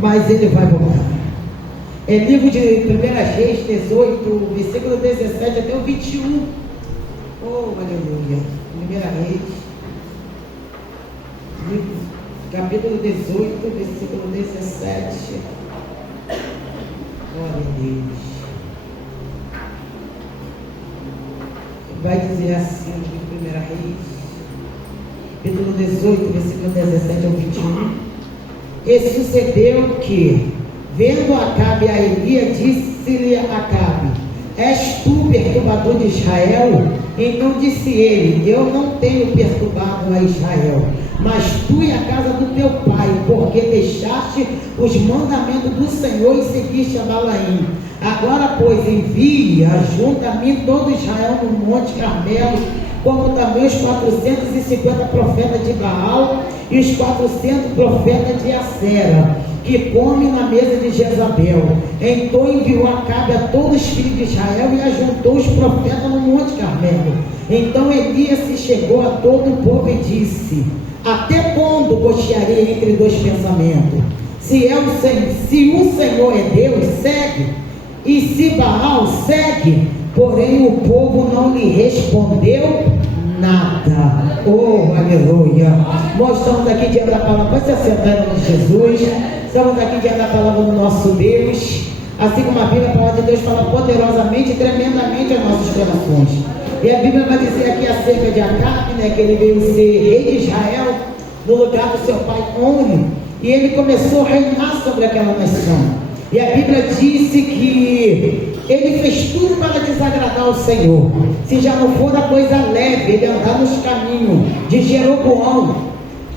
mas ele vai voltar. É livro de 1 Reis 18, versículo 17 até o 21. Oh, aleluia. 1 Reis, capítulo 18, versículo 17. Glória a Deus. Vai dizer assim, de 1 Reis, capítulo 18, versículo 17 ao 21. E sucedeu que, vendo Acabe a Elias, disse-lhe Acabe: és tu perturbador de Israel? Então disse ele: eu não tenho perturbado a Israel, mas tu e a casa do teu pai, porque deixaste os mandamentos do Senhor e seguiste a Balaim. Agora, pois, envie junto a mim todo Israel no Monte Carmelo, como também os 450 profetas de Baal e os 400 profetas de Acera, que comem na mesa de Jezabel. Então enviou Acabe a todos os filhos de Israel e ajuntou os profetas no Monte Carmelo. Então Elias se chegou a todo o povo e disse: até quando cochearei entre dois pensamentos? Se o Senhor é Deus, segue, e se Baal, segue. Porém o povo não lhe respondeu nada. Oh, aleluia. Nós estamos aqui diante da palavra. Pode se assentar em nome de Jesus. Estamos aqui diante da palavra do nosso Deus. Assim como a Bíblia, a palavra de Deus fala poderosamente e tremendamente aos nossos corações. E a Bíblia vai dizer aqui acerca de Acabe, né, que ele veio ser rei de Israel no lugar do seu pai Omri, e ele começou a reinar sobre aquela nação. E a Bíblia disse que ele fez tudo para desagradar o Senhor. Se já não for da coisa leve, ele andar nos caminhos de Jeroboão,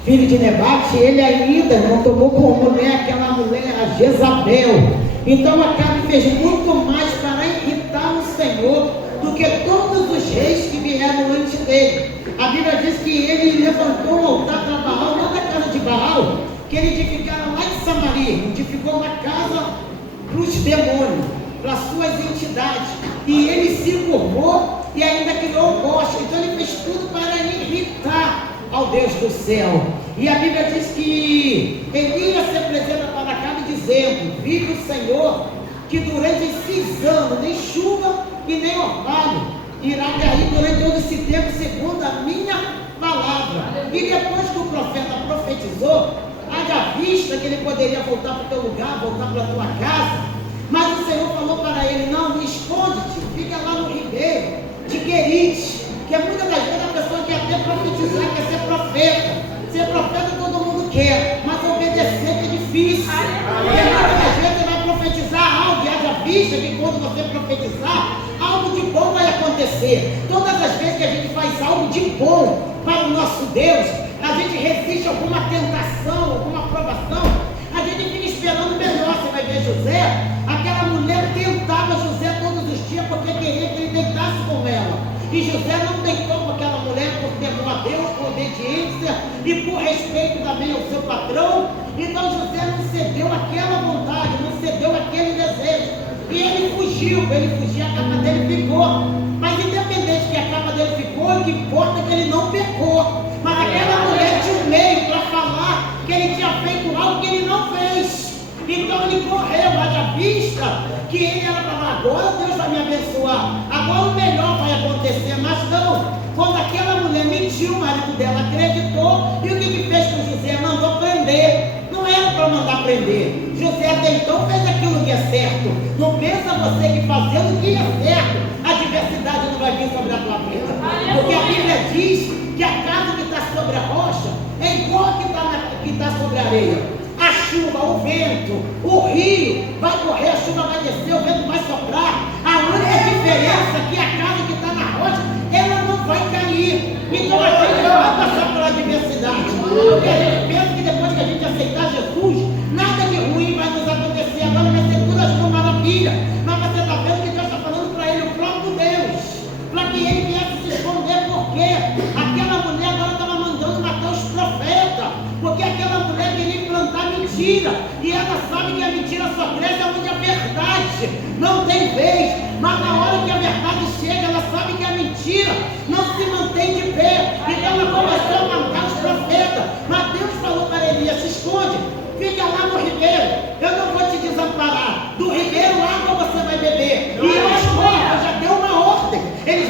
filho de Nebate, ele ainda não tomou como mulher aquela mulher, a Jezabel. Então Acabe fez muito mais para irritar o Senhor do que todos os reis que vieram antes dele. A Bíblia diz que ele levantou um altar para Baal, não da casa de Baal, que ele edificaram lá em Samaria, edificou uma casa para os demônios, para suas entidades, e ele se curvou e ainda criou um bosque. Então ele fez tudo para irritar ao Deus do céu. E a Bíblia diz que Elias se apresenta para Acabe dizendo: vive o Senhor, que durante esses anos nem chuva e nem orvalho irá cair durante todo esse tempo, segundo a minha palavra. E depois que o profeta profetizou, haja vista que ele poderia voltar para o teu lugar, voltar para a tua casa, mas o Senhor falou para ele: não, esconde-te, fica lá no ribeiro de Querite, que muitas das vezes a pessoa quer até profetizar, quer ser profeta. Ser profeta todo mundo quer, mas obedecer é difícil. Porque muitas das vezes você vai profetizar algo, e haja vista que quando você profetizar, algo de bom vai acontecer. Todas as vezes que a gente faz algo de bom para o nosso Deus, a gente resiste a alguma tentação, alguma provação, a gente fica esperando o melhor. Você vai ver José, aquela mulher tentava José todos os dias porque queria que ele deitasse com ela, e José não deitou com aquela mulher por temor a Deus, por obediência e por respeito também ao seu patrão. Então José não cedeu àquela vontade, não cedeu àquele desejo, e ele fugiu, a capa dele ficou. Mas independente que a capa dele ficou, o que importa é que ele não pecou. Mas aquela mulher tinha um meio para falar que ele tinha feito algo que ele não fez. Então ele correu, haja vista que ele era para falar: agora Deus vai me abençoar, agora o melhor vai acontecer. Mas não, quando aquela mulher mentiu, o marido dela acreditou, e o que fez com José? Mandou prender. Não era para mandar prender. José até então fez aquilo que é certo. Não pensa você que fazendo o que é certo, a adversidade não vai vir sobre a tua vida. Porque a Bíblia diz que a casa que está sobre a rocha é igual a que está sobre a areia. A chuva, o vento, o rio vai correr, a chuva vai descer, o vento vai soprar. A única diferença é que a casa que está na rocha, ela não vai cair. Então a gente vai passar pela adversidade. Porque a gente pensa que depois que a gente aceitar Jesus, nada de ruim vai nos acontecer. Agora vai ser tudo uma maravilha. Mas você está vendo que Deus está falando para ele, o próprio Deus, para que ele viesse se esconder. Porque aquela mulher agora estava mandando matar os profetas, porque aquela mulher queria implantar mentira, e ela sabe que a mentira só cresce onde a verdade não tem vez. Mas na hora que a verdade chega, ela sabe que a mentira não se mantém de pé. Então ela começou a matar os profetas. Mas Deus falou para Elias: se esconde, fica lá no ribeiro,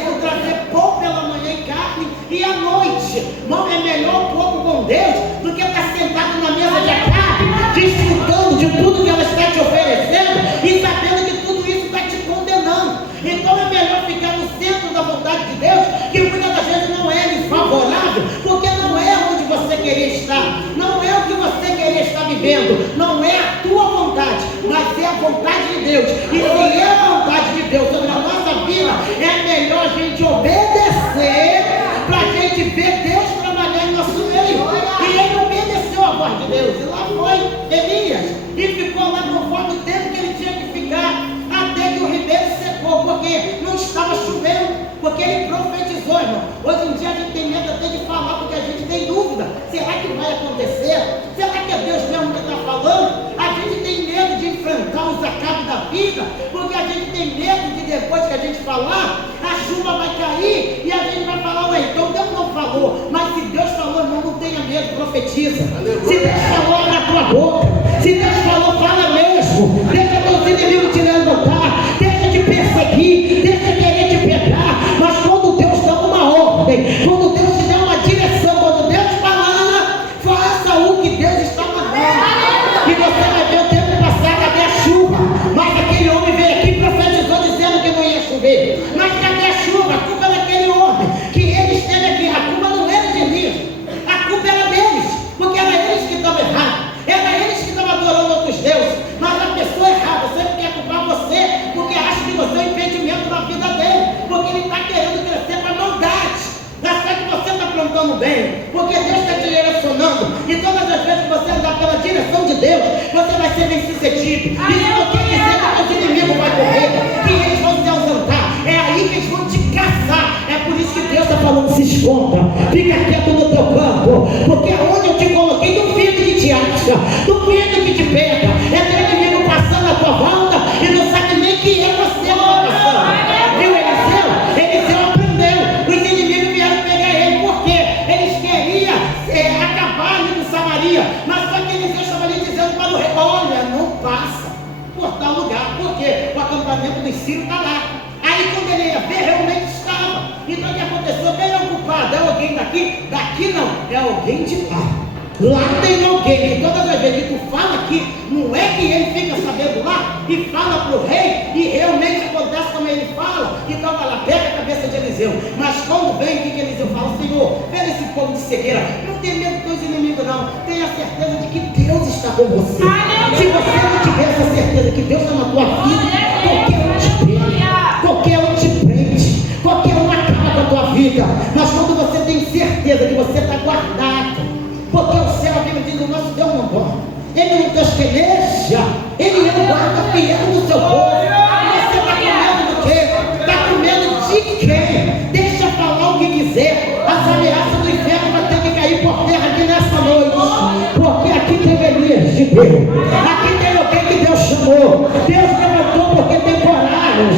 vão trazer pão pela manhã e carne e à noite. Não é melhor um pouco com Deus do que estar sentado na mesa de carne, desfrutando de tudo que ela está te oferecendo e sabendo que tudo isso está te condenando. Então é melhor ficar no centro da vontade de Deus, que muitas das vezes não é favorável, porque não é onde você queria estar, não é o que você queria estar vivendo, não é a tua vontade, mas é a vontade de Deus. E se é a vontade de Deus sobre a nossa vida, é melhor a gente obedecer para a gente ver Deus trabalhar em nosso meio. E ele obedeceu a voz de Deus, e lá foi Elias, e ficou lá conforme o tempo que ele tinha que ficar, até que o ribeiro secou, porque não estava chovendo, porque ele profetizou, irmão. Hoje em dia a gente tem medo até de falar, porque a gente tem dúvida, será que vai acontecer? Será que é Deus mesmo que está falando? A gente tem medo de enfrentar os acasos da vida, porque a gente tem medo de depois que a gente falar, a chuva vai cair, e a gente vai falar, ué, então Deus não falou. Mas se Deus falou, irmão, não tenha medo, profetiza. Se Deus falou, abre a tua boca. Se Deus falou, fala mesmo. Deixa teus inimigos te levantar, deixa te perseguir, deixa querer te pegar. Mas quando Deus dá uma ordem, quando Deus te dá uma direção, quando Deus fala, faça o que Deus está mandando. E você vai ver o tempo passar, cadê a chuva? Mas aquele homem veio aqui e profetizou dizendo que não ia chover. Mas cadê a chuva? A culpa é daquele homem, que ele esteve aqui. A culpa não era de Elias, a culpa era deles, porque era eles que estavam errados, era eles que estavam adorando outros deuses. Mas a pessoa errada sempre quer culpar você, porque acha que você é um impedimento na vida dele, porque ele está querendo crescer para a maldade. Mas só que você está plantando bem, porque Deus está te direcionando, e todas as vezes que você andar pela direção de Deus, você vai ser bem sucedido. Isso não quer dizer que os inimigos vão correr, que eles vão se ausentar, é aí que eles vão te caçar. É por isso que Deus está falando, se esconda, fica quieto no teu campo, porque aonde eu te coloquei, duvido que te acha, duvido que te pega. É teu inimigo passando a tua volta e não sabe nem quem é você que está passando. Viu, Eliseu? Eliseu aprendeu. Os inimigos vieram pegar ele, porque eles queriam acabar ali com Samaria. Mas só que Eliseu estava ali dizendo para o rei, olha, não passa por tal lugar, porque o acampamento dos sírios está lá. Aí quando ele ia ver, realmente estava. Então o que aconteceu? Quem é o culpado? É alguém daqui? Daqui não, é alguém de lá. Lá tem alguém, que todas as vezes que tu fala aqui, não é que ele fica sabendo lá e fala para o rei, e realmente acontece como ele fala, então vai lá, pega a cabeça de Eliseu. Mas quando vem, o que Eliseu fala? Senhor, pega esse povo de cegueira, não tem medo dos inimigos não, tenha certeza de que Deus está com você. Se você não tiver essa certeza que Deus está na tua vida, qualquer um te pega, qualquer um te prende, qualquer um acaba com a tua vida. Mas quando você tem certeza que você está guardado, porque o céu, a Bíblia diz, o nosso Deus não dorme, ele não desqueleja, ele é o guarda fiel do seu povo. Você está com medo do quê? Está com medo de quem? Deixa falar o que quiser, as ameaças do inferno vai ter que cair por terra aqui nessa noite, porque aqui tem Elias de Deus, aqui tem alguém que Deus chamou, Deus levantou porque tem coragem.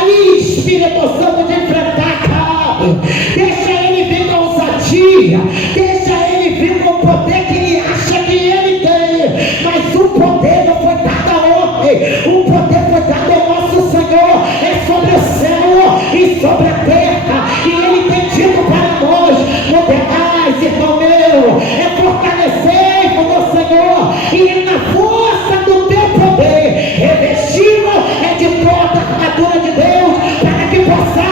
Aí, Espírito Santo, de enfrentar Acabe, deixa ele vir com ousadia, deixa ele vir com o poder que ele acha que ele tem, mas o poder não foi dado a homem, o poder foi dado ao nosso Senhor, é sobre o céu e sobre a terra, e ele tem dito para nós, moderais, irmão meu, é fortalecer-vos no Senhor, e na força do teu poder, revestido é de toda a armadura de Deus, para que possais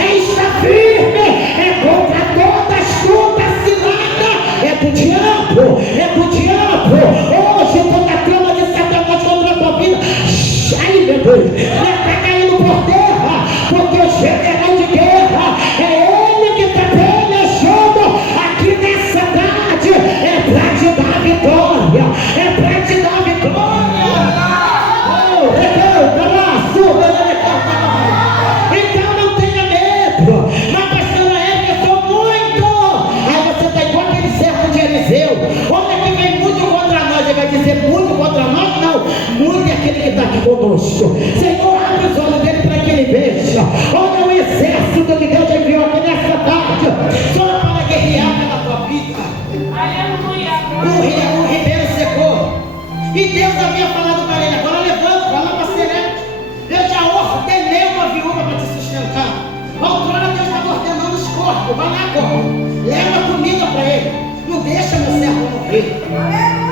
estar firme, é contra toda astuta cilada, é do diabo, é do diabo. Hoje toda a trama de Satanás contra a tua vida, ai meu Deus, está caindo por terra, porque o general de guerra é ele que está pelejando aqui nessa tarde, é para te dar vitória, é para te dar vitória. Então não tenha medo. Mas pastora Érica, eu sou muito. Aí você está igual aquele servo de Eliseu. Olha que vem muito contra nós. Ele vai dizer muito contra nós? Não. Muito é aquele que está aqui conosco. Senhor, abre os olhos dele para que ele veja. Olha o exército que Deus enviou aqui nessa tarde, só para guerrear pela tua vida. Aleluia. O ribeiro secou. E Deus havia falado para ele, agora levanta, vai lá para Serepta. Eu já ordenei uma viúva corpo, vai lá, corpo. Leva comida para ele. Não deixa minha serva morrer.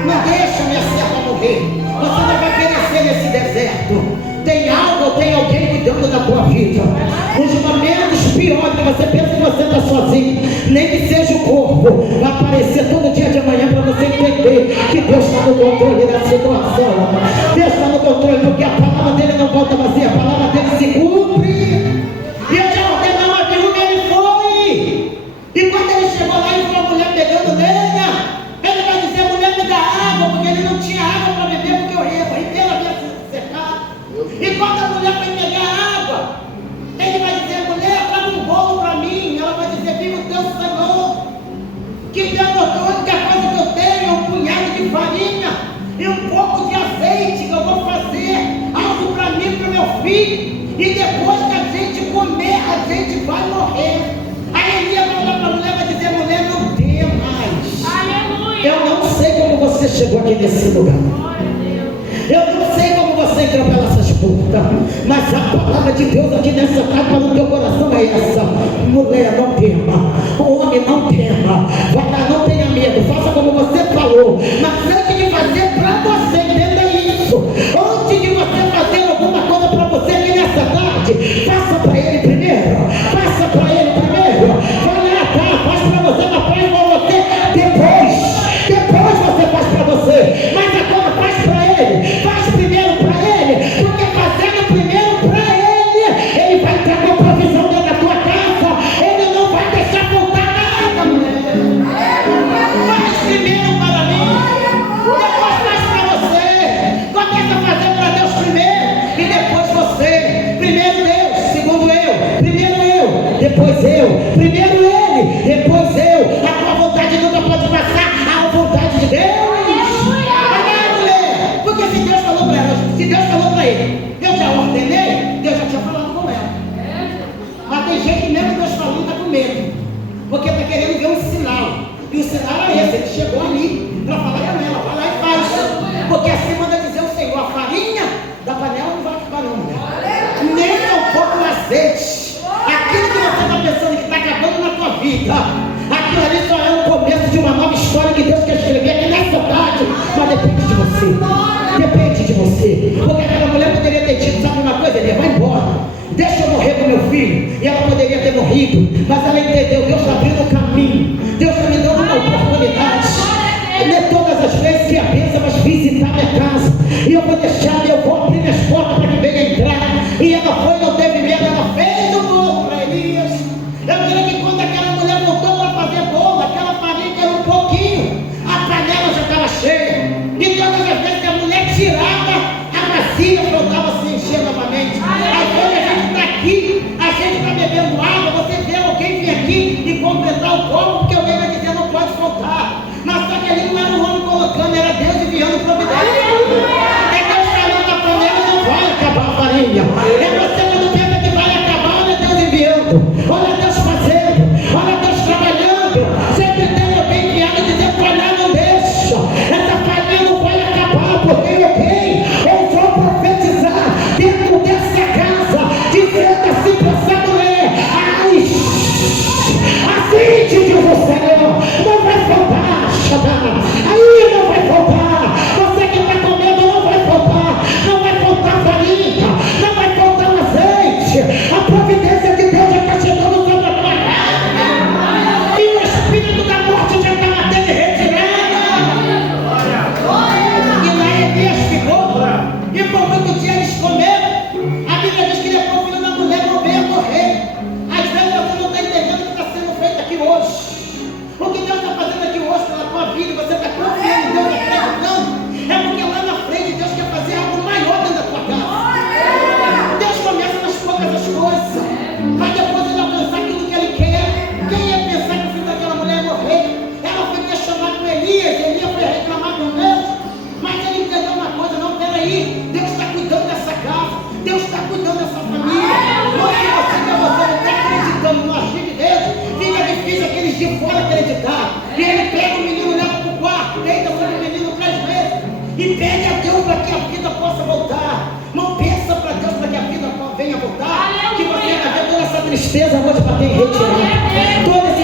Não deixa minha serva morrer. Você não vai perecer nesse deserto. Tem algo ou tem alguém cuidando da tua vida. Nos momentos piores que você pensa que você está sozinho, nem que seja o corpo, vai aparecer todo dia de manhã para você entender que Deus está no controle da situação. Deus está no controle, porque a palavra dele não volta vazia, a palavra dele se cumpre. E eu já ordenou uma viúva, ele foi. E quando ele chegou lá e viu a mulher pegando lenha, ele vai dizer: mulher, me dá água, porque ele não tinha água para beber, porque o ribeiro havia sido secado. E quando a mulher vai pegar água, ele vai dizer: mulher, traga um bolo para mim. Ela vai dizer: viva o teu Senhor, que Deus a única coisa que eu tenho é um punhado de farinha e um pouco de azeite, que eu vou fazer algo para mim e para o meu filho. E depois que a gente comer, a gente vai morrer. Aí Elias vai olhar para a mulher e vai dizer: mulher, não tem mais. Aleluia. Eu não sei como você chegou aqui nesse lugar. Eu não sei como você entrou pelas portas, mas a palavra de Deus aqui nessa carta no teu coração é essa: mulher, não tema, homem, não tema, vai lá, não tenha medo, faça como você falou, mas antes de fazer para você, entenda isso, antes de você fazer alguma coisa para você aqui nessa tarde, faça para ele primeiro, faça para ele primeiro, vai lá, tá, faz para você, mas faz para você depois você faz para você, mas agora faz para ele, faz primeiro para ele, porque fazendo primeiro para ele, ele vai entrar com a provisão dentro da tua casa, ele não vai deixar faltar nada, mulher. Faz primeiro para mim, depois faz para você. Começa a fazer para Deus primeiro e depois você. Primeiro Deus, segundo eu, primeiro eu, depois eu, primeiro ele, depois eu. A tua vontade nunca pode passar a vontade de Deus. Porque se Deus falou para ela, se Deus falou para ele, eu já ordenei, Deus já tinha falado com ela. Mas tem gente que mesmo Deus falando está com medo, porque está querendo ver um sinal. E o sinal é esse: ele chegou ali para falar com ela, vai lá e faz. Porque assim manda dizer o Senhor: a farinha da panela não vai acabar não, mulher. Nem tampouco o azeite. Aquilo que você está pensando que está acabando na tua vida, aquilo ali só é o começo de uma nova história que Deus quer escrever aqui nessa tarde. Mas depende de você. Depende de você. Porque aquela mulher poderia ter dito: sabe uma coisa, ele vai embora, deixa eu morrer com meu filho. E ela poderia ter morrido, mas ela entendeu: Deus está abrindo um caminho, Deus está me dando uma oportunidade. Não é todas as vezes que a bênção vai visitar minha casa, e eu vou deixar, eu vou abrir minhas portas para que venha entrar. E ela foi, não teve medo, ela fez o bolo para Elias. Eu creio que quando aquela mulher voltou para fazer bolo, aquela farinha era um pouquinho, a panela já estava cheia. E todas as vezes que a mulher tirava, a vasilha voltava a se encher novamente. Às vezes a gente está aqui, a gente está bebendo água, você vê alguém vir aqui e completar o copo, porque alguém vai dizer: não pode faltar. Mas só que ali não era o homem colocando, era Deus enviando providência. É Deus falando: a panela não vai acabar a farinha. É você quando pensa que vai acabar, olha Deus enviando, olha Deus fazendo, olha Deus trabalhando. Sempre tem alguém enviado dizendo: falhar não deixa, essa farinha não vai acabar, porque eu vou profetizar dentro dessa casa, dizendo assim para essa mulher: assim te diz o Senhor, não vai faltar. Aí não vai faltar. Você que está comendo, não vai faltar. Não vai faltar farinha, não vai faltar azeite. A providência de Deus já está chegando sobre a tua casa. E o espírito da morte já está batendo em retirada. E lá Elias ficou. E por muito dia eles comeram. A Bíblia diz que depois o filho da mulher não veio morrer. Às vezes você não está entendendo o que está sendo feito aqui hoje. O que Deus está fazendo aqui hoje pela tua vida, você está confiando em Deus, acreditando, é porque lá na frente Deus quer fazer algo maior dentro da tua casa. Deus começa nas poucas as coisas, mas depois ele alcançar aquilo que ele quer. Quem ia pensar que o filho daquela mulher ia morrer? Ela foi questionar com Elias foi reclamar com Deus, mas ele entendeu uma coisa: não, peraí, Deus está cuidando dessa casa, Deus está cuidando dessa família. Não é você que você não está acreditando no agir de Deus, fica difícil aqueles de fora acreditar. E ele pega o menino, leva para o quarto, deita sobre o menino 3 vezes e pede a Deus para que a vida possa voltar. Não pensa para Deus para que a vida venha voltar, que você vai ver toda essa tristeza hoje para ter retirado, toda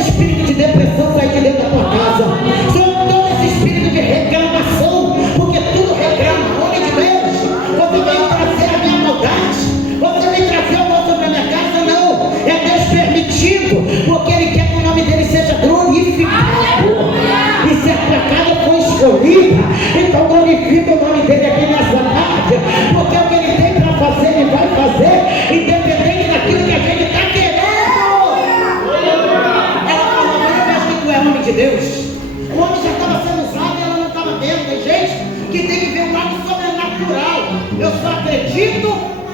vida. Então glorifica o nome dele aqui nessa tarde, porque o que ele tem para fazer, ele vai fazer, independente daquilo que a gente está querendo. Ela falou, mas eu vejo que tu é homem de Deus. O homem já estava sendo usado e ela não estava vendo. Tem gente que tem que ver um lado sobrenatural. Eu só acredito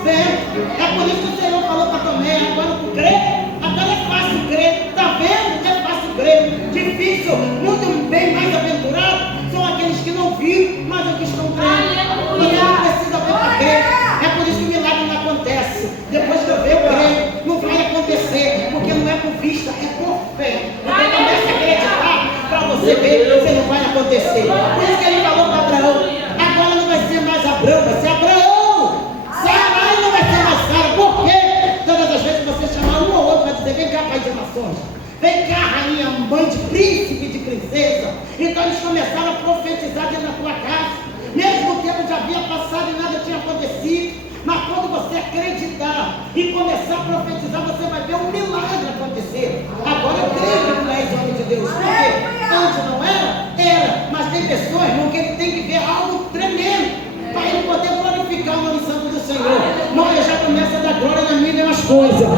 vendo. É por isso que o Senhor falou para Tomé, agora tu crê? Agora é fácil crer. Está vendo? É fácil crer. Difícil, muito bem mais aventurado são aqueles que não viram, mas os que estão crendo. Você não precisa ver para crer. É por isso que o milagre não acontece. Depois que eu ver, eu creio. Não vai acontecer, porque não é por vista, é por fé. Então começa a acreditar para você ver que você não vai acontecer. Por isso que ele falou para Abraão, agora não vai ser mais Abraão, vai ser Abraão. Sarai não vai ser mais Sara. Por quê? Todas as vezes que você chamar um ou outro, vai dizer, vem cá, pai de nações. Vem cá, rainha, mãe de príncipe, de princesa. Então eles começaram a profetizar dentro da tua casa. Mesmo o tempo já havia passado e nada tinha acontecido. Mas quando você acreditar e começar a profetizar, você vai ver um milagre acontecer. Agora eu creio que tu és homem de Deus. Porque antes não era? Era. Mas tem pessoas, irmão, que ele tem que ver algo tremendo para ele poder glorificar o nome santo do Senhor. Mas eu já começa a dar glória nas mínimas coisas.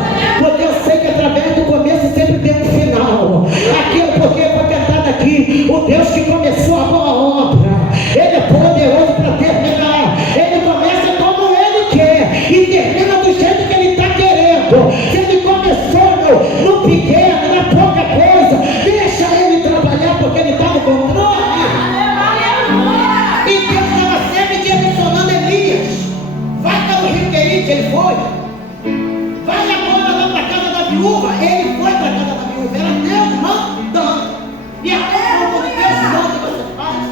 Porque eu sei que através do começo sempre tem um final. Aquilo porque foi cantado aqui. O Deus que começou a boa obra, Ele é poderoso para terminar. Ele começa como Ele quer e termina do jeito que Ele está querendo. Se Ele começou no pequeno, na pouca coisa, deixa Ele trabalhar porque Ele está no controle. E Deus estava sempre direcionando Elias. Vai para o Rio Querite, ele foi. Vai agora lá para a casa da viúva, ele foi para a casa da viúva. Era Deus mandando. E agora quando Deus manda, você faz.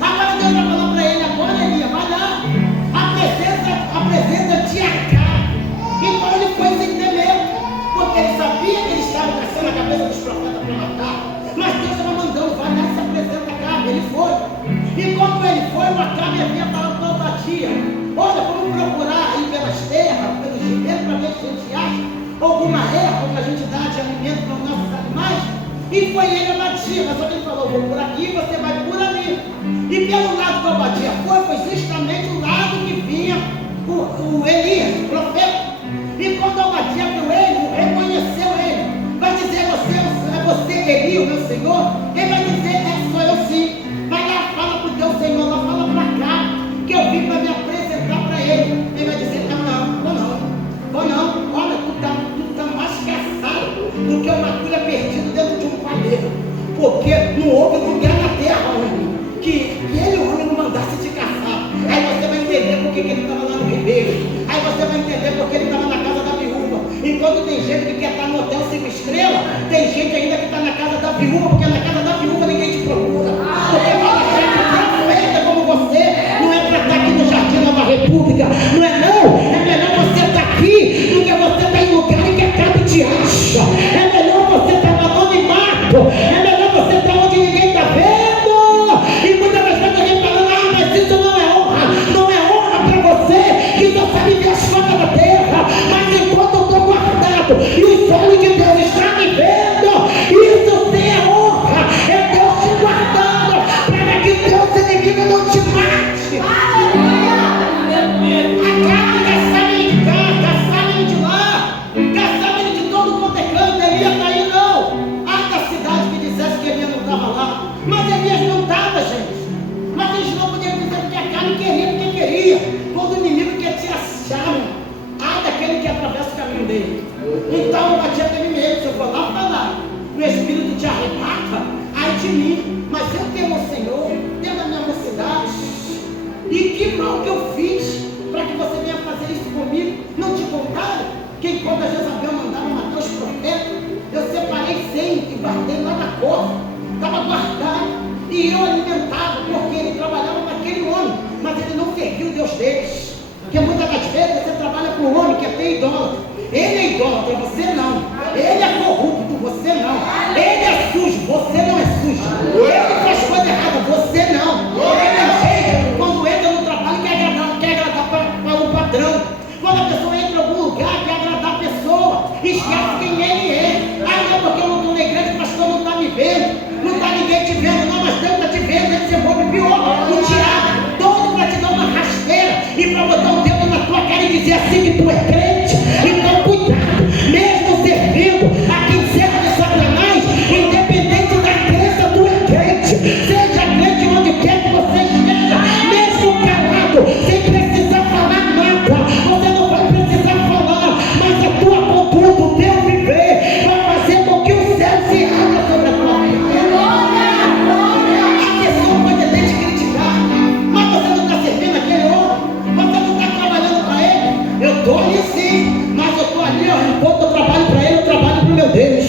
Agora Deus vai falar para ele, agora Elias, vai lá. Apresenta-te a cá. Então ele foi sem temer, porque ele sabia que ele estava caçando a cabeça dos profetas para matar. Mas Deus estava mandando, vai lá e se apresenta a Acabe. Ele foi. E quando ele foi, o Acabe havia falado para Obadia, olha, vamos procurar aí pelas terras, pelos gigantes, para ver se a gente acha alguma erva para a gente dar de alimento para os nossos animais. E foi ele Obadia, mas ele falou, vou por aqui, você vai por ali. E pelo lado que Obadia foi justamente o lado que vinha o Elias, o profeta. E quando Obadia viu ele, reconheceu ele. Vai dizer, é você Elias, meu Senhor? Ele vai dizer, sou eu sim. Vai lá, fala para o teu Senhor, lá fala para cá, que eu vim para me apresentar para ele. Ele vai dizer, não, olha, tu tá mais caçado do que uma agulha perdida dentro de um palheiro. Porque não houve lugar na terra, homem, que ele, o homem, não mandasse te caçar. Aí você vai entender por que ele estava lá no ribeiro. Aí você vai entender por que ele estava na casa da viúva. Enquanto tem gente que quer estar no hotel 5 estrelas, tem gente ainda que está na casa da viúva, porque na casa da viúva ninguém te procura. Porque fala gente perfeita como você, não é para estar aqui no Jardim Nova República, não é não. É melhor você estar aqui do que você estar em lugar em que acabe te acha. É melhor você estar no anonimato, é melhor você estar onde ninguém está vendo. E muitas vezes a gente falando, mas isso não é honra para você, que só sabe ver as coisas da terra, mas enquanto eu estou guardado e o olhos de Deus está me vendo, isso sim é honra, é Deus te guardando, para que Deus inimigo não te mate. Acabe caçava ele de cá, caçava ele de lá, caçava ele de todo quanto é canto. Elias está aí não. Da cidade que dissesse que Elias não estava lá, mas Elias não estava, gente. Mas eles não podiam dizer porque Acabe queria, porque queria. Quando o inimigo quer te achar, daquele que atravessa o caminho dele. Então eu batia até mim mesmo, se eu for lá falar, o Espírito te arrebata, ai de mim, mas eu temo o Senhor, temo a minha mocidade. E que mal que eu fiz para que você venha fazer isso comigo? Não te contaram que enquanto a Jezabel mandava matar os profetas, eu separei 100 e guardei lá na cova, estava guardado, e eu alimentava, porque ele trabalhava com aquele homem, mas ele não serviu o Deus deles. Porque muitas das vezes você trabalha com um homem que é até idólatra. Ele é idólatra, você não. Ele é corrupto, você não. Ele é sujo, você não é sujo. Ele faz coisa errada, você não. Ele é jeito, quando entra no trabalho, quer agradar para o patrão. Quando a pessoa entra em algum lugar, quer agradar a pessoa, esquece quem ele é. Ah, não, porque eu não estou na igreja, o pastor não está me vendo. Não está ninguém te vendo, não, mas Deus está te vendo, ele se envolve pior. tu é crente. Então cuidado, mesmo servindo a quincena de Satanás, independente da crença, tu é crente. Seja crente onde quer que você esteja, mesmo calado, sem precisar falar nada. Você não vai precisar falar, mas a tua conduta, o teu viver vai fazer com que o céu se abra sobre a tua vida. A pessoa pode até te criticar, mas você não está servindo aquele homem, você não está trabalhando para ele. Eu estou ali sim, mas eu estou ali, enquanto eu trabalho para ele, eu trabalho para o meu Deus.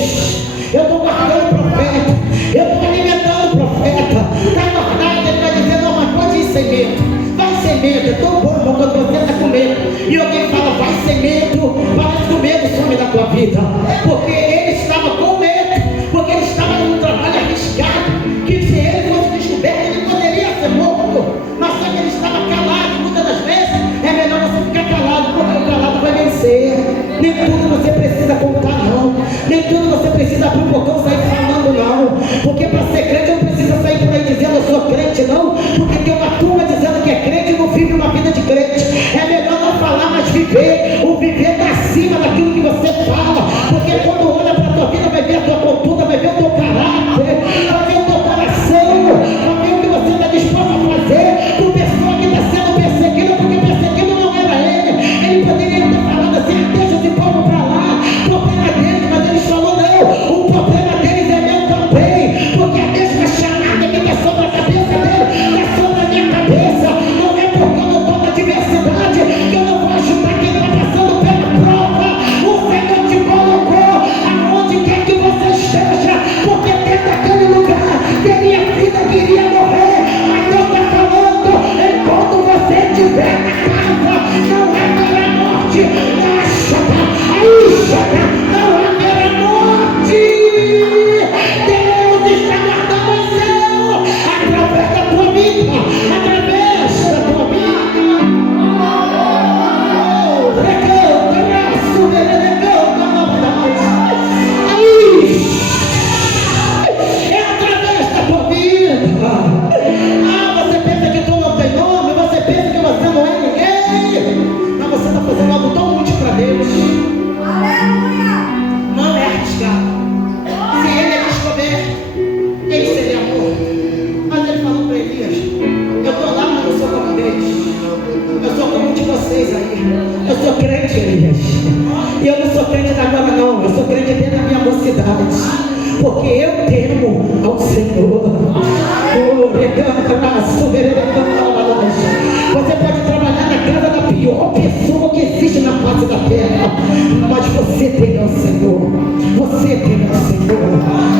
Eu estou guardando o profeta, eu estou alimentando o profeta. Está guardado, ele vai dizer, não, mas pode ir sem medo. Vai sem medo, é tão bom quando você está com medo. E alguém fala, vai sem medo, parece que o medo some da tua vida. Porque ele estava com medo, porque ele estava num trabalho arriscado, que se ele fosse descoberto, ele poderia ser morto. Mas só que ele estava calado, muitas das vezes é melhor você ficar calado, porque o calado vai vencer. Nem tudo você precisa contar, não. Nem tudo você precisa abrir um botão e sair falando, não. Porque para ser crente não precisa sair por aí dizendo eu sou crente, não. Porque tem uma turma dizendo que é crente e não vive uma vida de crente. É melhor não falar, mas viver. O viver está acima daquilo que você fala. Porque quando olha para a tua vida, vai ver a tua conduta, vai ver o teu caráter, vai ver o teu coração, vai ver o que você está disposto a fazer. Por pessoa que está sendo perseguida, porque o perseguido não era ele. Ele poderia ter falado assim, deixa esse povo para lá, problema deles, mas ele falou não, o problema deles é meu também, porque a mesma chamada que está sobre a cabeça dele, está sobre a minha cabeça. Não é porque eu não estou na diversidade que eu não vou ajudar quem está passando pela prova. O Senhor te colocou aonde quer que você esteja, porque dentro daquele lugar teria vida que iria morrer, mas Deus está falando, enquanto você estiver na casa, não haverá morte. Não haverá morte. Deus está guardando o céu através da tua vida, através da tua vida. É através da tua vida. Você pensa que tu não tem nome, você pensa que você não é ninguém, mas você está fazendo algo tão útil para Deus. Não é arriscado. Se ele é descoberto, ele seria morto. Mas ele falou para Elias, eu estou lá, mas eu sou como deles. Eu sou como um de vocês aí. Eu sou crente, Elias. E eu não sou crente da agora não, eu sou crente desde a minha mocidade. Porque eu temo ao Senhor. Você pode trabalhar na casa da pior pessoa que existe na face da terra, mas você teme ao Senhor. Você teme ao Senhor.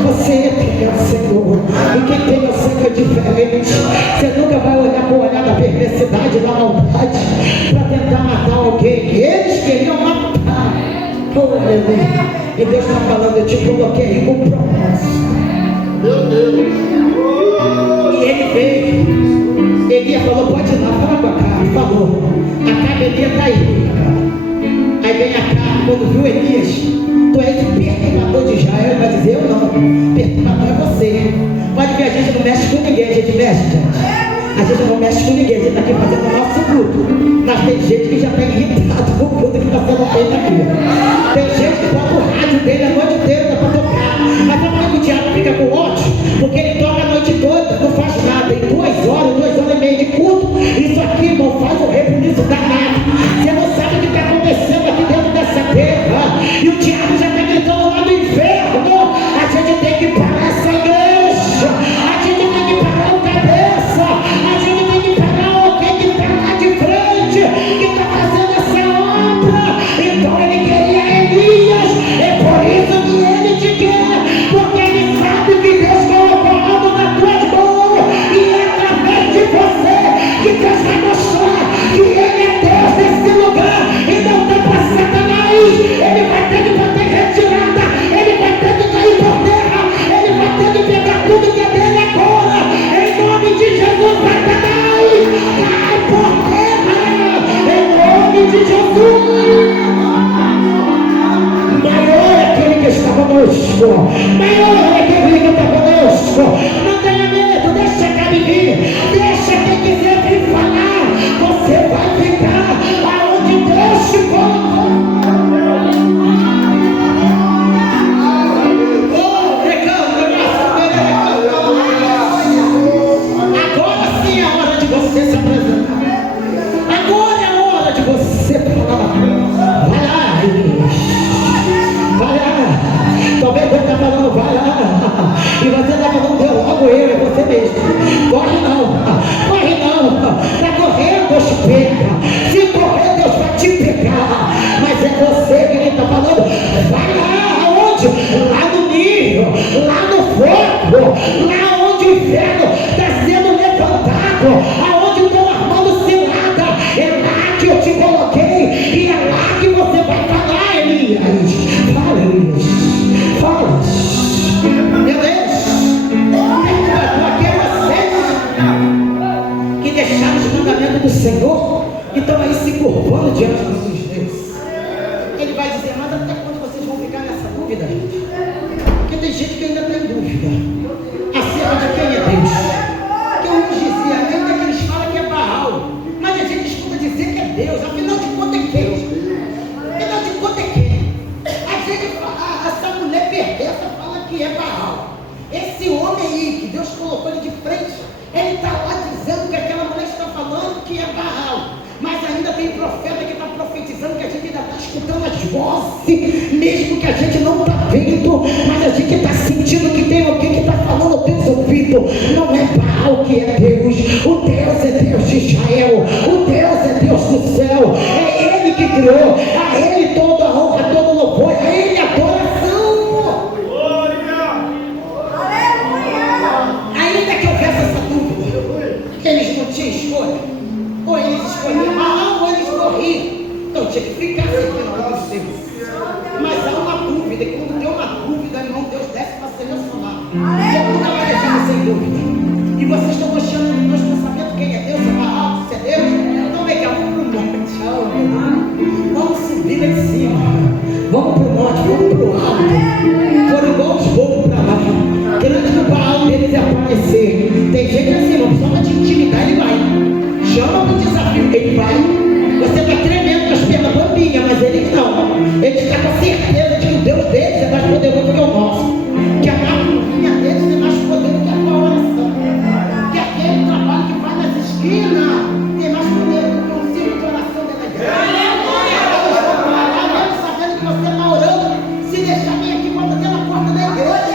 Você teme ao Senhor. E quem teme ao Senhor é diferente. Você nunca vai olhar com o olhar da perversidade, da maldade, para tentar matar alguém. Eles queriam matar. Oh, aleluia. E Deus está falando, eu te coloquei com propósito. Meu Deus. E ele veio. Elias falou, pode ir lá, fala com a Acabe. Falou. Acabe, Elias está aí. Aí vem Acabe, quando viu Elias, tu és o perturbador de Israel. Ele vai dizer, eu não. Perturbador é você. Pode ver, a gente não mexe com ninguém, a gente mexe, gente. A gente não mexe com ninguém, a gente está aqui fazendo o nosso culto. Mas tem gente que já está irritado com o culto que está sendo feito aqui. Tem gente que bota o rádio dele a noite inteira para tocar. Mas sabe por que o diabo fica com ódio? Porque ele toca a noite toda, não faz nada. Em 2 horas e meia de culto, isso aqui, irmão, faz um rebuliço danado. Você não sabe o que está acontecendo aqui dentro dessa terra. E o diabo já está gritando lá do inferno. A gente tem que parar essa igreja. A gente tem que parar o cabeça. A gente tem que parar alguém que está lá de frente, que está fazendo essa obra. Então ele queria Elias. É por isso que ele te quer. Porque ele sabe que Deus colocou algo nas tuas mãos. E através de você você se apresentar. Agora é a hora de você falar. Vai lá, Elias. Vai lá. Talvez Deus está falando, vai lá. E você está falando, Deus, logo eu, é você mesmo. Corre não. Corre não. Para correr, Deus te pega. Se correr, Deus vai te pegar. Mas é você que ele está falando. Vai lá, aonde? Lá no ninho, lá no fogo, lá onde o inferno está sendo levantado, aonde o teu armando cilada. É lá que eu te coloquei. E é lá que você vai falar, Elias. Fala, Elias. Fala. Meu Deus. Aqui é vocês que deixaram os mandamentos do Senhor e estão aí se curvando diante dos Deus. Ele vai dizer, mas até quando vocês vão ficar nessa dúvida, gente? Porque tem gente que ainda tem dúvida acerca de quem é Deus. Que eu nos dizia, ainda que eles falam que é Baal, mas a gente escuta dizer que é Deus. Afinal de contas é quem? Afinal de contas é quem? A gente fala, essa mulher perversa fala que é Baal. Esse homem aí, que Deus colocou ele de frente, ele está lá dizendo que aquela mulher está falando que é Baal. Mas ainda tem profeta que está profetizando que a gente ainda está escutando as vozes, mesmo que a gente não está vendo, mas a gente está sentindo que tem alguém que está falando ao teu ouvido. Não é Baal que é Deus, o Deus é Deus de Israel, o Deus é Deus do céu, é Ele que criou, a Ele toda a honra, todo o louvor, a Ele a adoração. Ainda que houvesse essa dúvida, eles não tinham escolha. Ou eles escolheram Baal ou eles morriam. Então tinha que ficar seguindo a Deus. Mas há uma dúvida, e quando tem uma dúvida, irmão, Deus desce para selecionar. E eu nunca vai deixar sem dúvida. E vocês estão mostrando no meus pensamentos quem é Deus, é Baal, se é Deus. Então vem cá, vamos para o monte. Vamos subir lá em cima. Vamos para o monte, vamos para o alto. Foram igual os bobos para lá. Querendo que o Baal deles aparecer. Tem gente assim, não precisa de intimidar, ele vai. Chama para o desafio, ele vai. Você está tremendo com as pernas bambinhas, mas ele não. Ele está com a certeza de que o Deus deles é mais poderoso que o nosso. Que a macrovinha deles é mais poderosa que a tua oração. Que aquele trabalho que faz nas esquinas tem mais poder do que um círculo de oração dentro da igreja. Eles sabendo que você está orando, se deixar bem aqui, bota até na porta da igreja.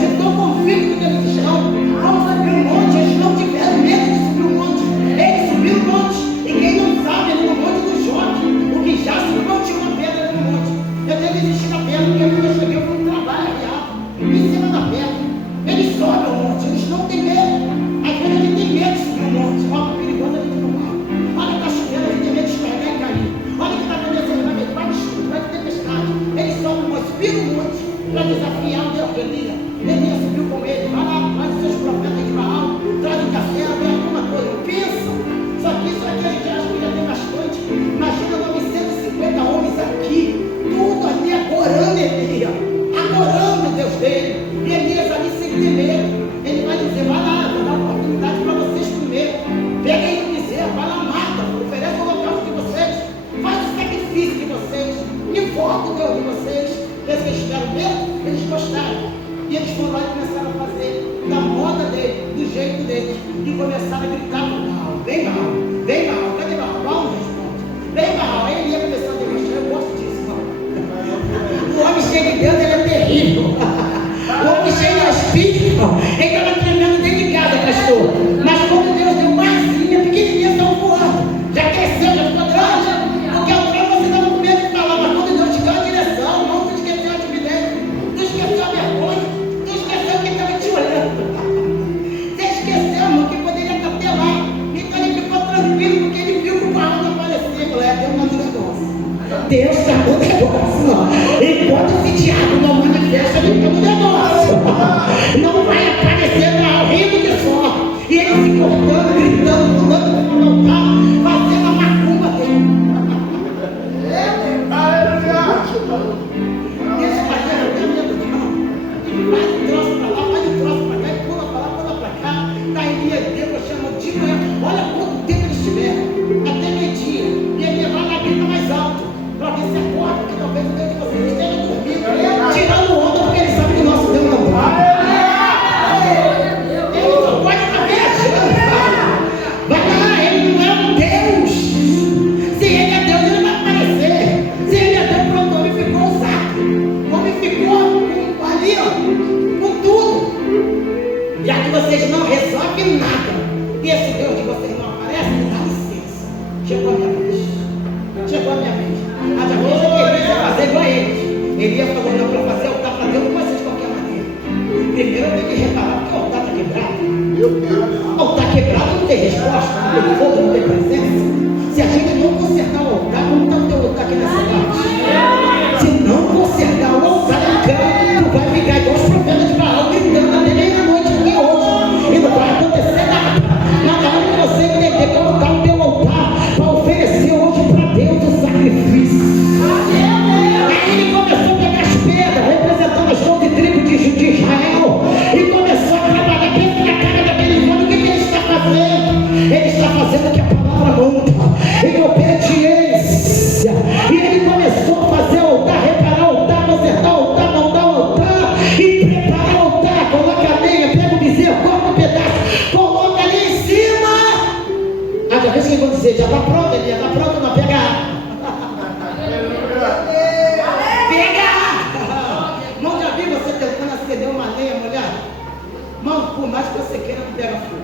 De tão convicto que eles estão. Vamos subir um monte, eles não tiveram medo de subir um monte. Eles subiram um monte. E quem não sabe, ali no monte do Jorge, o que já subiu, não tinha uma pedra no monte. Eu tenho que desistir da pedra, porque quando eu cheguei, eu fui trabalho real, em cima da pedra. Eles sobem o monte, eles não têm medo. Às vezes a gente tem medo de subir o monte. Olha que perigoso a gente não vai. Olha que está chovendo, a gente tem medo de escorregar e cair. Olha que está acontecendo, vai de chuva, vai de tempestade. Eles sobem o monte, subiram o monte para desafiar o Deus de Elias. Elias subiu com ele, vai lá, traz os seus profetas de Baal, traz o café, vem alguma coisa, pensa. Só que isso aqui a gente acha que já tem bastante. Imagina 950 homens aqui, tudo ali adorando Elias, adorando o Deus dele. E Elias ali sem ter medo. Ele vai dizer, vai lá, vou dar oportunidade para vocês primeiro. Pega aí o bezerro, vai lá, mata, oferece o holocausto de vocês, faz o sacrifício de vocês, invoca o Deus de vocês. Eles tiveram medo, eles gostaram. E eles foram lá e começaram a fazer da moda dele, do jeito deles. E começaram a gritar com Baal. Vem Baal, vem Baal, cadê Baal? Baal não responde. Vem Baal, aí ele ia começar a demonstrar, eu gosto disso, não. O homem cheio de Deus, ele é terrível. O homem cheio de espírito, ele estava tremendo dentro de casa, pastor. Mas quando Deus deu uma asinha, pequenininha, estão voando. Já cresceu, já ficou grande. Porque ao contrário, você estava com medo de falar, mas quando Deus te deu a direção, não tu esqueceu a timidez, tu esqueceu a vergonha, tu esqueceu quem estava te olhando. Você esqueceu, irmão, que poderia estar até lá. Então ele ficou tranquilo, porque ele viu que o Baal não apareceu. Deus está no negócio. Enquanto esse diabo não manifesta, ele está no negócio. Não vai aparecer Baal rindo de só. E ele se cortando, gritando, pulando para o altar, fazendo a macumba dele. Esse parceiro é medo de mão. Ele faz um troço para lá, faz um troço para cá, e pula para lá, pula para cá. Está em dia de Deus, chama de manhã. Olha quanto tempo eles tiveram. Até meio-dia. E ele vai lá, grita mais alto. Para ver se acorda, porque talvez o Deus de vocês esteja dormindo, tirando onda, porque ele sabe que o nosso Deus não vai. Chegou a minha vez. Chegou a minha vez. Mas a vez que ele ia fazer igual a eles. Ele ia falando não para fazer, está fazendo, não vai ser de qualquer maneira. Primeiro eu tenho que reparar porque o altar está quebrado. O altar quebrado não tem resposta, não tem fogo, não tem presença. Se a gente não consertar o altar, como está o teu altar aqui nessa noite? Se não consertar o altar em campo, tu vai ficar igual os profetas de Baal gritando até meia-noite aqui hoje. E não vai acontecer nada. Nada hora que você entender como está o teu altar para oferecer hoje para Deus o sacrifício. Aí ele começou a pegar as pedras, representando as 12 tribos de Israel, e começou a trabalhar dentro da cara daquele homem. O que ele está fazendo? Ele está fazendo o que a palavra manda, em obediência. E ele começou a fazer o altar, reparar o altar, consertar o altar, montar o altar e preparar o altar. Coloca a lenha, pega o bezerro, corta um pedaço, coloca ali em cima. Às vezes que vão dizer, já está pronto, ele já está pronto, não pega água. Pega água. Mão, já vi você tentando acender uma lenha molhada? Mão, por mais que você queira, não pega fogo.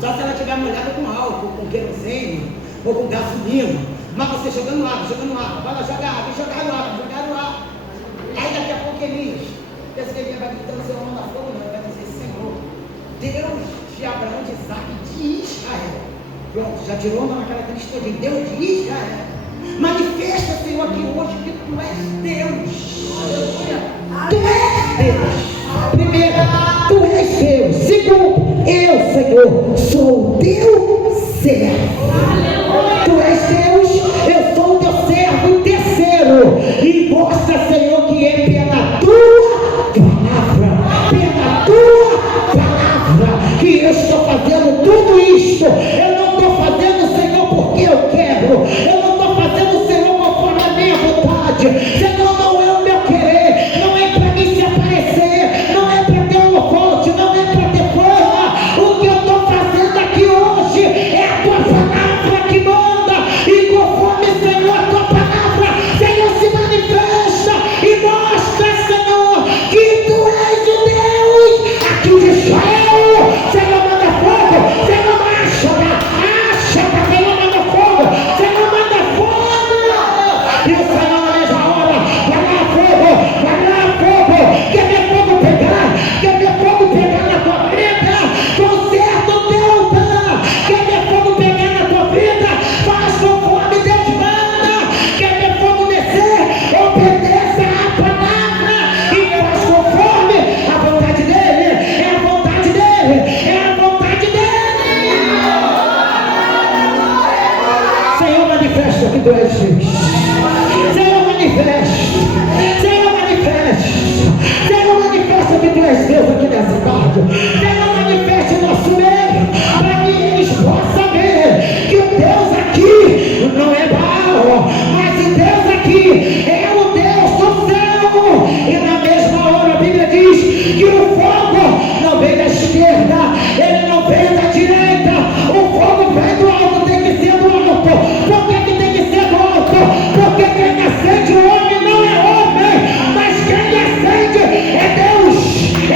Só se ela estiver molhada com álcool, com querosene ou com gasolina. Mas você jogando água, vai lá jogar água, jogar no ar. Aí daqui a pouco Elias, pensa que ele vai gritando, seu mão da fogo, não, vai dizer, Senhor, Deus de Abraão, de Isaac, de Israel. Pronto, já tirou uma característica de Deus de Israel. Manifesta, Senhor, aqui hoje que tu és Deus. Tu és Deus. Primeiro, tu és Deus. Segundo, eu, Senhor, sou o teu servo. Tu és Deus, eu sou o teu servo. E terceiro, e mostra, Senhor, que é pela tua palavra, que eu estou fazendo tudo isto. Eu não estou fazendo, Senhor, porque eu quero. Eu não estou fazendo, Senhor, conforme a minha vontade. Senhor, não é o meu querer, não é para mim se aparecer, não é para ter holofote, não é para ter fama. O que eu estou fazendo aqui hoje é a tua palavra que manda. E conforme, Senhor, a tua palavra, Senhor, se manifesta e mostra, Senhor, que tu és o Deus aqui de Israel. Senhor, manda fogo, Senhor, acha, Senhor, manda fogo, Senhor, manda fogo. E o Senhor, nessa hora, vai lá fogo, quer ver fogo pegar na tua vida, conserta o teu altar. Quer ver fogo pegar na tua vida, faz conforme Deus manda. Quer ver fogo descer, obedeça a palavra e faz conforme a vontade dele. É a vontade dele, é a vontade dele. Senhor, manifesta que tu és Deus. Senhor, manifesta. Senhor, manifesta que tu és Deus aqui nessa tarde. Senhor, manifesta o nosso meio, para que eles possam ver que o Deus aqui não é Baal, mas o Deus aqui é o Deus do céu. E na mesma hora a Bíblia diz que o fogo não vem da esquerda, ele não vem da direita. O fogo vem do alto, tem que ser do alto. Por que tem que ser do alto? Porque quem acende o homem não é homem, mas quem acende é Deus. É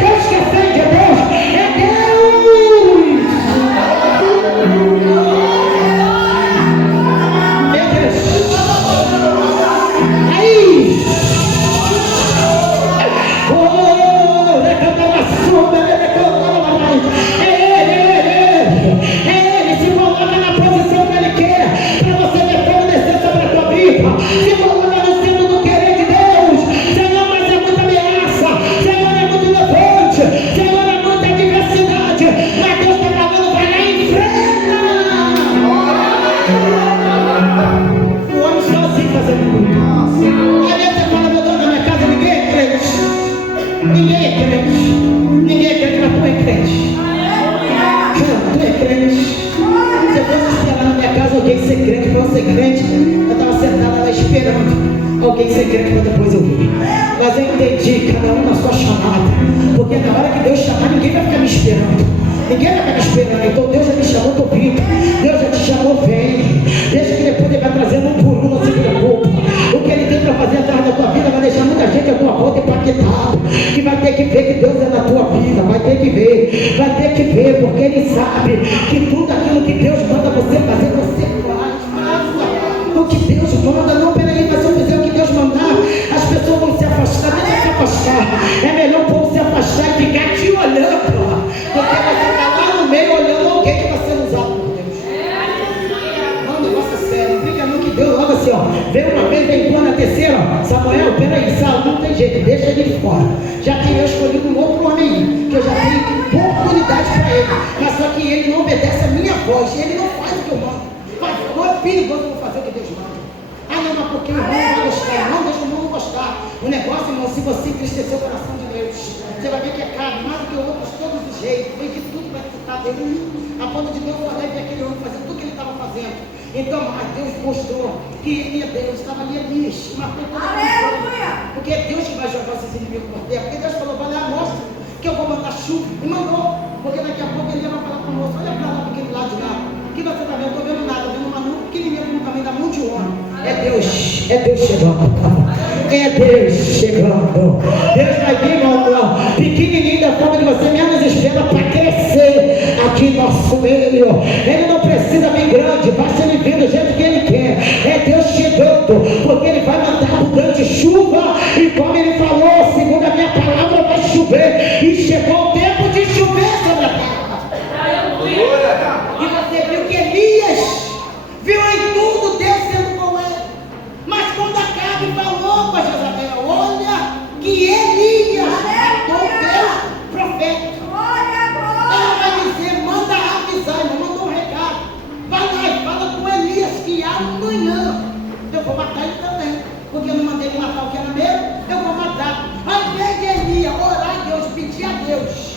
Deus que acende, é Deus. Meu Deus. Aí. Ele se coloca na posição que ele quer, para você ver como descer sobre a tua vida. Se coloca no centro do querer de Deus. Senhor, mas é muita ameaça, Senhor, é muito levante, Senhor, é muita adversidade, mas Deus está falando, vai lá e enfrenta. O homem sozinho fazendo tudo. Aí você fala, meu Deus, na minha casa ninguém é crente. Ninguém é crente, mas tu é crente. Tu é crente. Se eu fosse esperar na minha casa alguém ser crente, para eu ser crente, eu estava sentada lá esperando alguém ser crente para depois eu vir. Mas eu entendi, cada um na sua chamada. Porque na hora que Deus chamar, ninguém vai ficar me esperando. Então Deus já me chamou, estou vindo. Deus já te chamou, vem. Deixa que depois ele vai trazendo um por um, não se preocupa. O que ele tem para fazer atrás da tua vida vai deixar muita gente à tua volta impactada, que vai ter que ver que Deus é na tua vida. Vai ter que ver, porque ele sabe que tudo aquilo que Deus Veio uma vez, vem duas, na terceira, Samuel, peraí, Saul não tem jeito, deixa ele fora. Já tinha escolhido um outro homem, que eu já tenho oportunidade para ele. Mas só que ele não obedece a minha voz, ele não faz o que eu mando. Mas não é perigoso, eu vou fazer o que Deus manda. Ah, não, mas porque o irmão não vai gostar. Não, deixa o irmão não gostar. O negócio, irmão, se você entristecer o coração de Deus, você vai ver que é caro, mais do que outros, todos os jeitos. Foi de tudo para ficar dele. A ponto de Deus olhar e ver aquele homem fazer tudo que ele estava fazendo. Então, mas Deus mostrou que ele é Deus, estava ali Elias, matou toda a pessoa. Porque é Deus que vai jogar esses inimigos por terra. Porque Deus falou, vai lá, mostra que eu vou mandar chuva. E mandou. Porque daqui a pouco ele ia falar para o moço, olha para lá, para aquele lado de lá. O que você está vendo? Eu estou vendo nada, vendo uma nuvem pequenininha no caminho da mão de homem. É Deus chegando. É Deus chegando. Deus vai vir, irmão, pequenininho da forma de você menos espera para crescer aqui em nosso meio. Ele não precisa vir grande, basta ele vir do jeito que ele quer. É Deus chegando, porque ele vai mandar abundante chuva. E como ele falou, segundo a minha palavra, vai chover. E chegou o tempo de chover sobre a terra. E você viu que Elias viu em tudo Deus sendo com ele. Mas quando Acabe falou com a Jezabel, olha que Elias matou Deus profeta. Ela vai dizer, manda avisar, irmão, mandou um recado. Vai lá e fala com Elias que amanhã eu vou matar ele também. Porque eu não mandei ele matar o que era meu, eu vou matar. Ao invés de Elias orar a Deus, pedir a Deus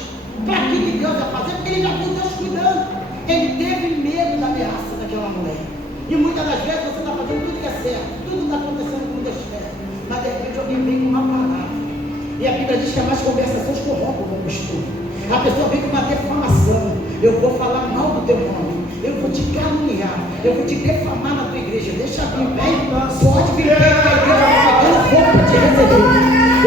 para que Deus vai fazer, porque ele já viu Deus cuidando. Ele teve medo da ameaça daquela mulher. E muitas das vezes você está fazendo tudo que é certo, tudo está acontecendo como Deus quer. Mas de repente alguém vem com uma palavra. E a Bíblia diz que as más conversações corrompem como estudo. A pessoa vem com uma defamação. Eu vou falar mal do teu nome. Eu vou te caluniar. Eu vou te defamar na tua igreja. Deixa vir, vem. Pode vir, vem na igreja. Eu vou para te receber.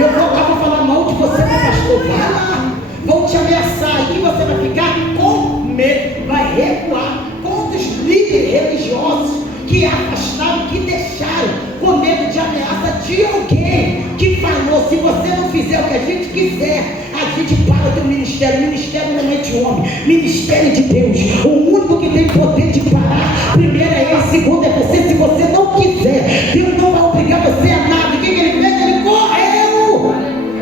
Eu vou lá, vou falar mal de você, meu pastor. Vai lá. Vão te ameaçar. E você vai ficar com medo. Vai recuar contra os líderes religiosos que afastaram, que deixaram com medo de ameaça de alguém que falou, se você não fizer o que a gente quiser, a gente para do ministério. Ministério não é de homem, ministério de Deus. O único que tem poder de parar, primeiro é ele, segundo é você. Se você não quiser, Deus não vai obrigar você a nada. O que ele fez? Ele correu.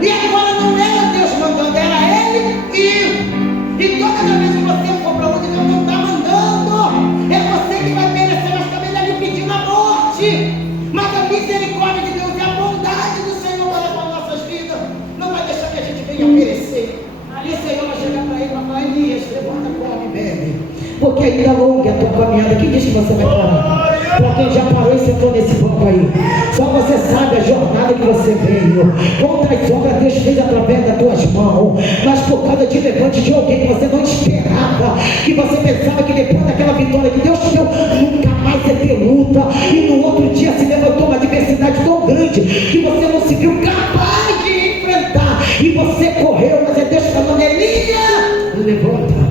E agora não era Deus mandando, era ele ir. E toda vez que você for para onde Deus não está mandando, é você que vai perecer, mas também deve pedir a morte. Mas a misericórdia de Deus e a bondade do Senhor para as nossas vidas não vai deixar que a gente venha perecer. E o Senhor vai chegar para ele e vai falar, Elias, levanta, come, bebe. Porque ainda longa é a tua caminhada. Quem diz que você vai parar? Para quem já parou e sentou nesse banco aí, só você sabe a jornada que você veio. Quantas obras Deus fez através das tuas mãos, mas por causa de levante de alguém que você não esperava, que você pensava que depois daquela vitória que Deus deu, nunca mais ia ter luta, e no outro dia se levantou uma adversidade tão grande que você não se viu capaz de enfrentar, e você correu. Mas é Deus falando, Elias, levanta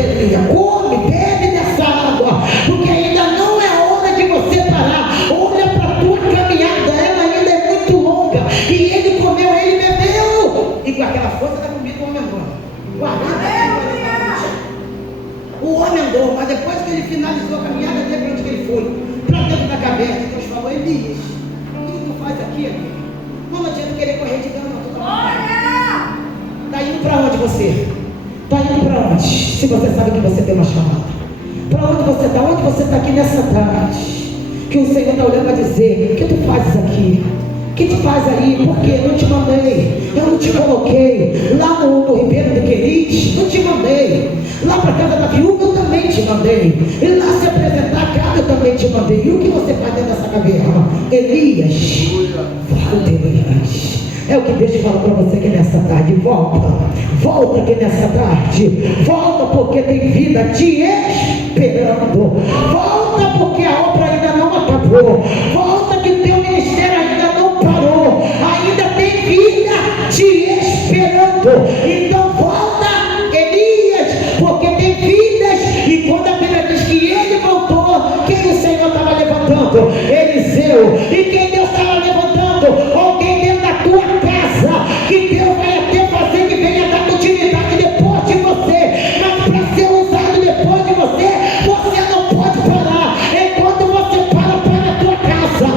Elias, come, bebe dessa água, porque ainda não é hora de você parar. Olha para a tua caminhada, ela ainda é muito longa. E ele comeu, ele bebeu, e com aquela força da comida o homem andou. O homem andou, mas depois que ele finalizou a caminhada, teve onde que ele foi? Para dentro da caverna. Deus falou, Elias, o que tu faz aqui, Elias? Não adianta querer correr de Deus, não. Está indo para onde você? Está indo para onde? Se você sabe que você tem uma chamada. Para onde você está? Onde você está aqui nessa tarde? Que o Senhor está olhando a dizer, o que tu fazes aqui? O que tu faz aí? Porque eu não te mandei, eu não te coloquei. Lá no Ribeiro de Queriz, não te mandei. Lá para a casa da viúva, eu também te mandei. E lá se apresentar a casa, eu também te mandei. E o que você faz dentro dessa caverna? Elias, volta, Elias. É o que Deus fala para você aqui nessa tarde. Volta aqui nessa tarde. Volta porque tem vida te esperando. Volta porque a obra ainda não acabou. Volta que o teu ministério ainda não parou. Ainda tem vida te esperando. Então volta, Elias, porque tem vidas. E quando a Bíblia diz que ele voltou, quem o Senhor estava levantando? Eliseu. E quem Deus estava levantando? Alguém dentro da tua casa, que Deus vai até fazer que venha dar continuidade depois de você. Mas para ser usado depois de você, você não pode parar. Enquanto você para a tua casa.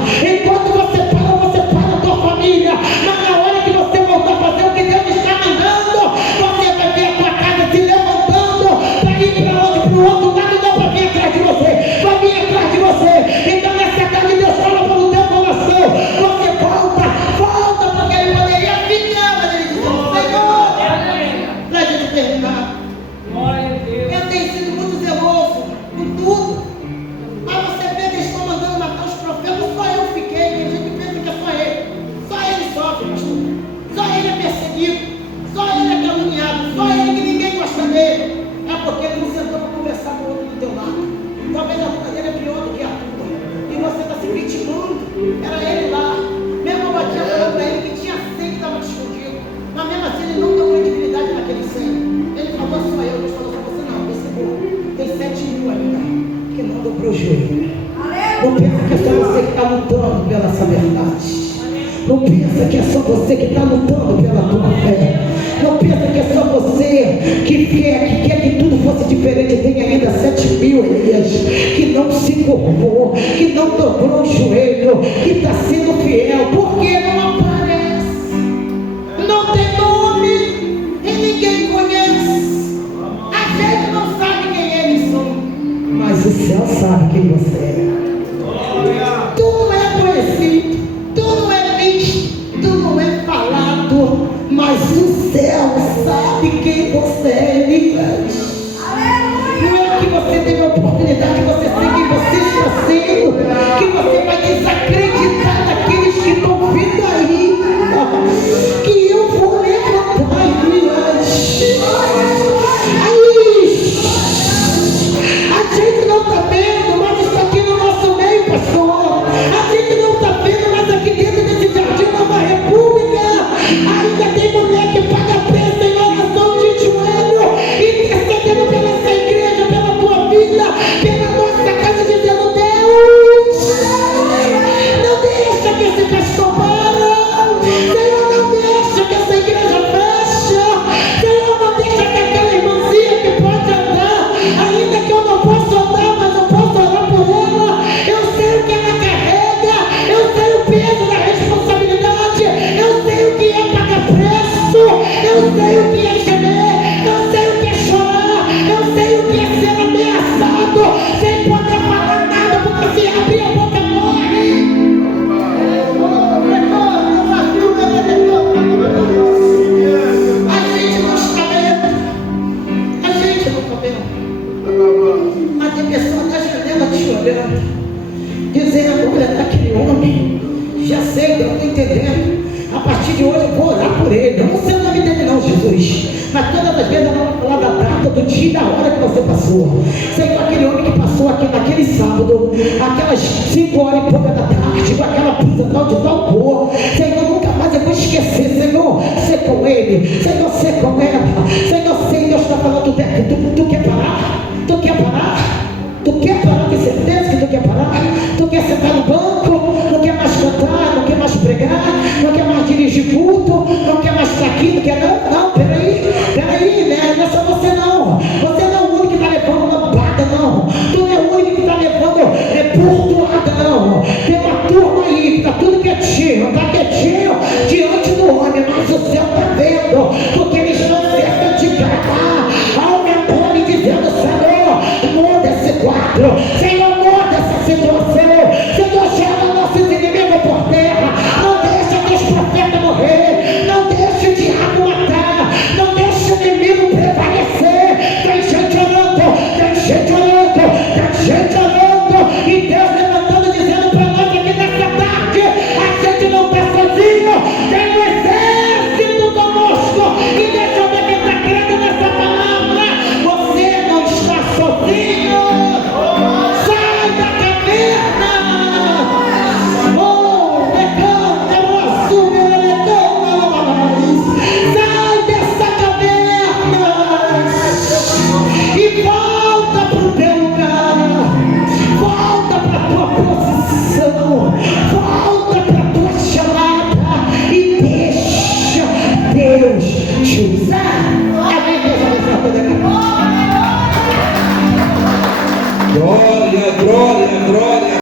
conversar com outro do teu lado. Talvez a luta dele é pior do que a tua. E você está se vitimando. Era ele lá. Mesmo a tia falou para ele que tinha 100 que estava escondido. Mas mesmo assim ele não deu credibilidade naquele 100. Ele falou, só eu. Deus falou para você, não. Esse burro tem 7.000 ainda. Que não dobrou o joelho. Não pensa que é só você que está lutando pela essa verdade. Não pensa que é só você que está lutando pela tua fé. Não pensa que é só você que quer que tudo fosse diferente. Tem ainda 7.000 Elias que não se curvou, que não dobrou o joelho, que está sendo fiel. Porque não aparece, não tem nome e ninguém conhece. A gente não sabe quem eles são, mas o céu sabe quem você é. Tudo é conhecido, tudo é visto, tudo é falado, mas o céu sabe quem você é, Elias. Não é que você teve a oportunidade, que você sei quem você está sendo, que você vai desacreditar daqueles que estão vindo aí, que eu vou levantar, Elias. A gente não está vendo, mas está aqui no nosso meio, pastor. A gente não está vendo, mas aqui dentro desse jardim Nova República ainda tem mulher que paga preço em oração de joelho, intercedendo pela essa igreja, pela tua vida, pela nossa casa, dizendo: Deus, não deixa que esse pastor para, Senhor, não deixa que essa igreja feche, Senhor, não deixa que aquela irmãzinha que pode andar, ainda que eu não possa andar, mas eu posso orar por ela. Eu sei o que ela carrega, eu sei o peso da responsabilidade, eu sei o que é pagar preço, eu sei o que é gemer, eu sei o que é chorar, eu sei o que é ser ameaçado sem poder falar nada, porque se abrir a boca morre. A gente não está vendo, a gente não está vendo, mas tem pessoa na janela te olhando, dizendo: olha, aquele homem, já sei, eu estou entendendo. A partir de hoje eu vou orar por ele. Eu não sei o nome dele não, Jesus, mas todas as vezes eu vou falar da data, do dia e da hora que você passou. Senhor, aquele homem que passou aqui naquele sábado, aquelas 5 horas e pouca da tarde, com aquela blusa tal de tal cor, Senhor, nunca mais eu vou esquecer. Senhor, ser com ele, Senhor, ser com ela. Senhor, sei, Deus está falando, tu quer parar? Tu quer parar? Tu quer parar? Tem certeza que tu quer parar? Tu quer sentar no banco? Não quer mais cantar? Não quer mais pregar? Não quer mais dirigir culto? Não quer mais estar aqui? Não quer não? Peraí, né? Não é só você não. Você não é o único que está levando lambada, não. Tu não é o único que está levando portoada, não. Tem uma turma aí que está tudo quietinho, está quietinho diante do homem, mas o céu está vendo, porque eles não cessam de cantar, aumentando e dizendo: Senhor, muda esse quadro.